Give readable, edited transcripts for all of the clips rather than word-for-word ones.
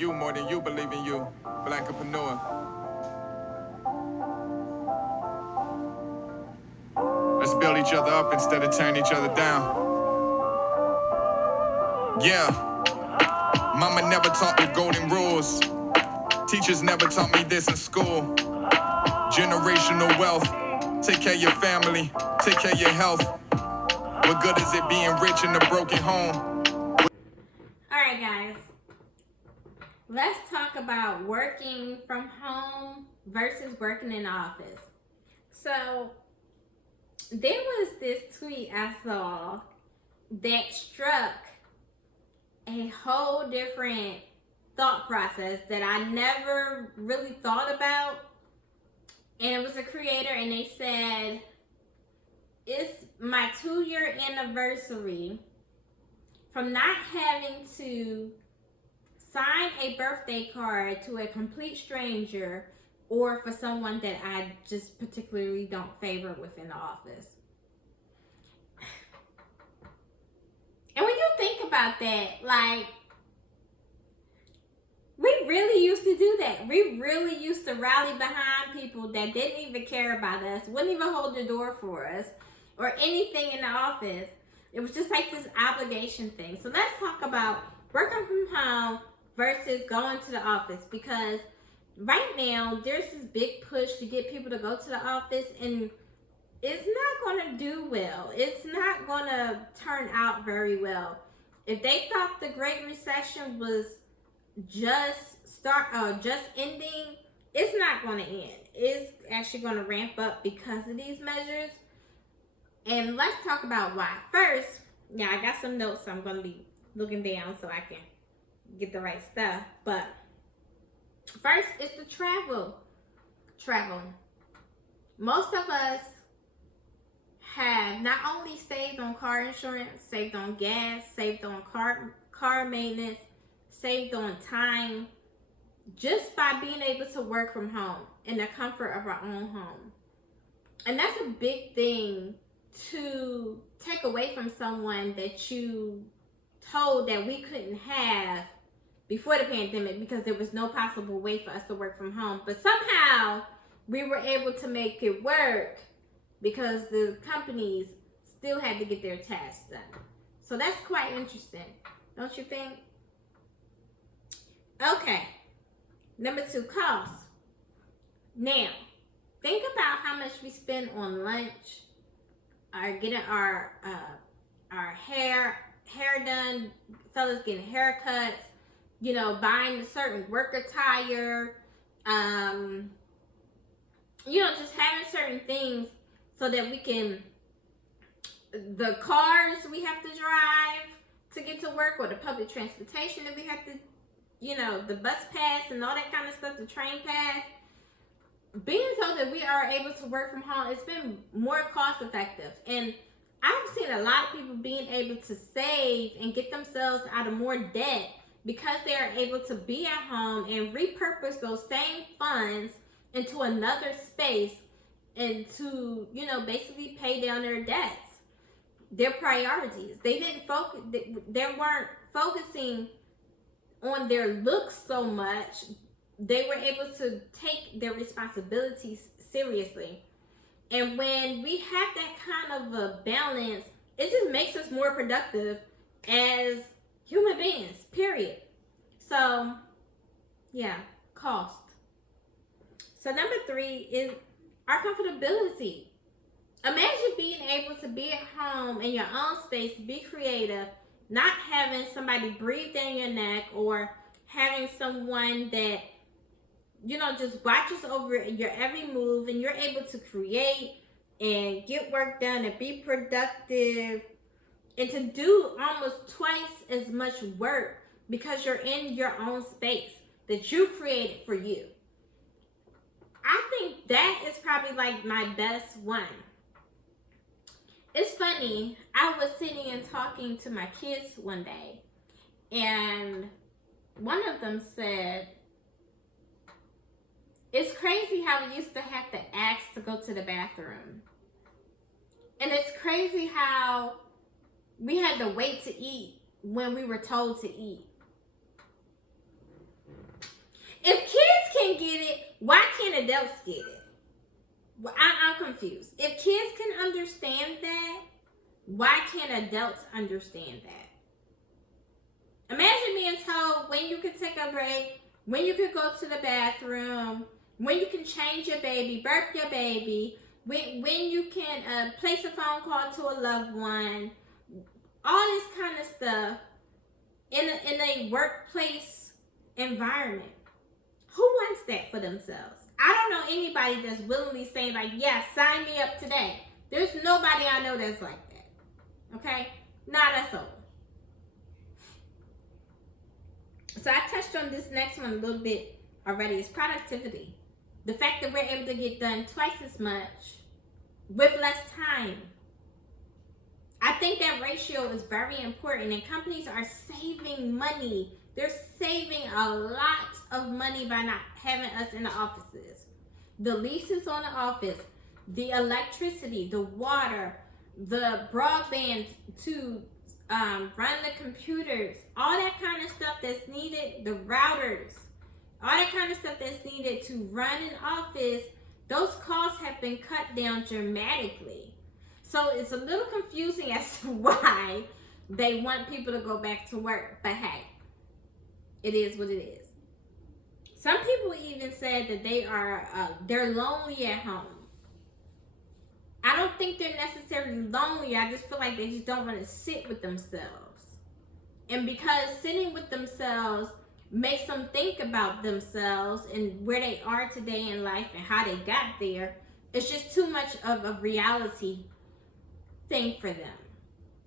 You more than you believe in you. Blackpreneur. Let's build each other up instead of tearing each other down. Yeah. Mama never taught me golden rules. Teachers never taught me this in school. Generational wealth. Take care of your family. Take care of your health. What good is it being rich in a broken home? Alright guys, let's talk about working from home versus working in the office. So there was this tweet I saw that struck a whole different thought process that I never really thought about. And it was a creator, and they said, it's my 2-year anniversary from not having to sign a birthday card to a complete stranger or for someone that I just particularly don't favor within the office. And when you think about that, like, we really used to do that. We really used to rally behind people that didn't even care about us, wouldn't even hold the door for us, or anything in the office. It was just like this obligation thing. So let's talk about working from home versus going to the office, because right now there's this big push to get people to go to the office, and it's not going to do well. It's not going to turn out very well. If they thought the Great Recession was just ending, it's not going to end. It's actually going to ramp up because of these measures. And let's talk about why. First, I got some notes, so I'm going to be looking down so I can get the right stuff. But first, it's the travel. Most of us have not only saved on car insurance, saved on gas, saved on car maintenance, saved on time, just by being able to work from home in the comfort of our own home. And that's a big thing to take away from someone that you told that we couldn't have before the pandemic, because there was no possible way for us to work from home. But somehow we were able to make it work because the companies still had to get their tasks done. So that's quite interesting, don't you think? Okay, number 2, cost. Now, think about how much we spend on lunch, or getting our hair done, fellas getting haircuts, buying a certain work attire, just having certain things so that we can, the cars we have to drive to get to work, or the public transportation that we have to, the bus pass and all that kind of stuff, the train pass. Being so that we are able to work from home, it's been more cost effective. And I've seen a lot of people being able to save and get themselves out of more debt because they are able to be at home and repurpose those same funds into another space, and to, basically pay down their debts, their priorities. They weren't focusing on their looks so much. They were able to take their responsibilities seriously. And when we have that kind of a balance, it just makes us more productive as human beings, period. So, cost. So number 3 is our comfortability. Imagine being able to be at home in your own space, be creative, not having somebody breathe down your neck, or having someone that, just watches over your every move, and you're able to create and get work done and be productive, and to do almost twice as much work because you're in your own space that you created for you. I think that is probably like my best one. It's funny, I was sitting and talking to my kids one day, and one of them said, it's crazy how we used to have to ask to go to the bathroom. And it's crazy how we had to wait to eat when we were told to eat. Why can't adults get it? Well, I'm confused. If kids can understand that, why can't adults understand that? Imagine being told when you can take a break, when you can go to the bathroom, when you can change your baby, burp your baby, when you can place a phone call to a loved one, all this kind of stuff in a workplace environment. Who wants that for themselves? I don't know anybody that's willingly saying like, yeah, sign me up today. There's nobody I know that's like that. Okay? Not us all. So I touched on this next one a little bit already. It's productivity. The fact that we're able to get done twice as much with less time. I think that ratio is very important, and companies are saving money. They're saving a lot of money by not having us in the offices. The leases on the office, the electricity, the water, the broadband to run the computers, all that kind of stuff that's needed, the routers, all that kind of stuff that's needed to run an office, those costs have been cut down dramatically. So it's a little confusing as to why they want people to go back to work. But hey, it is what it is. Some people even said that they're lonely at home. I don't think they're necessarily lonely. I just feel like they just don't want to sit with themselves. And because sitting with themselves makes them think about themselves and where they are today in life and how they got there, it's just too much of a reality thing for them.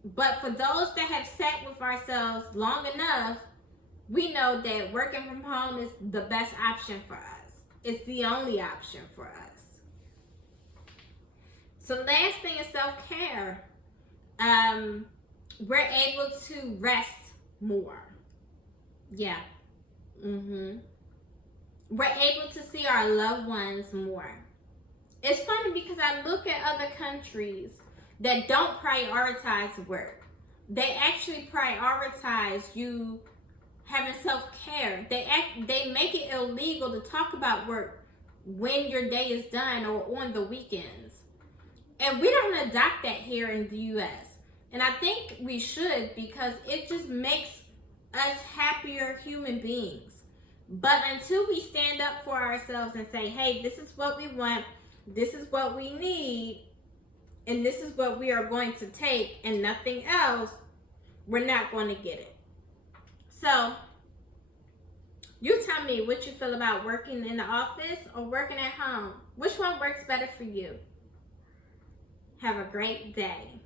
But for those that have sat with ourselves long enough, we know that working from home is the best option for us. It's the only option for us. So last thing is self-care. We're able to rest more. Yeah. We're able to see our loved ones more. It's funny because I look at other countries that don't prioritize work. They actually prioritize you having self-care. They make it illegal to talk about work when your day is done or on the weekends. And we don't adopt that here in the US. And I think we should, because it just makes us happier human beings. But until we stand up for ourselves and say, hey, this is what we want, this is what we need, and this is what we are going to take and nothing else, we're not going to get it. So, you tell me what you feel about working in the office or working at home. Which one works better for you? Have a great day.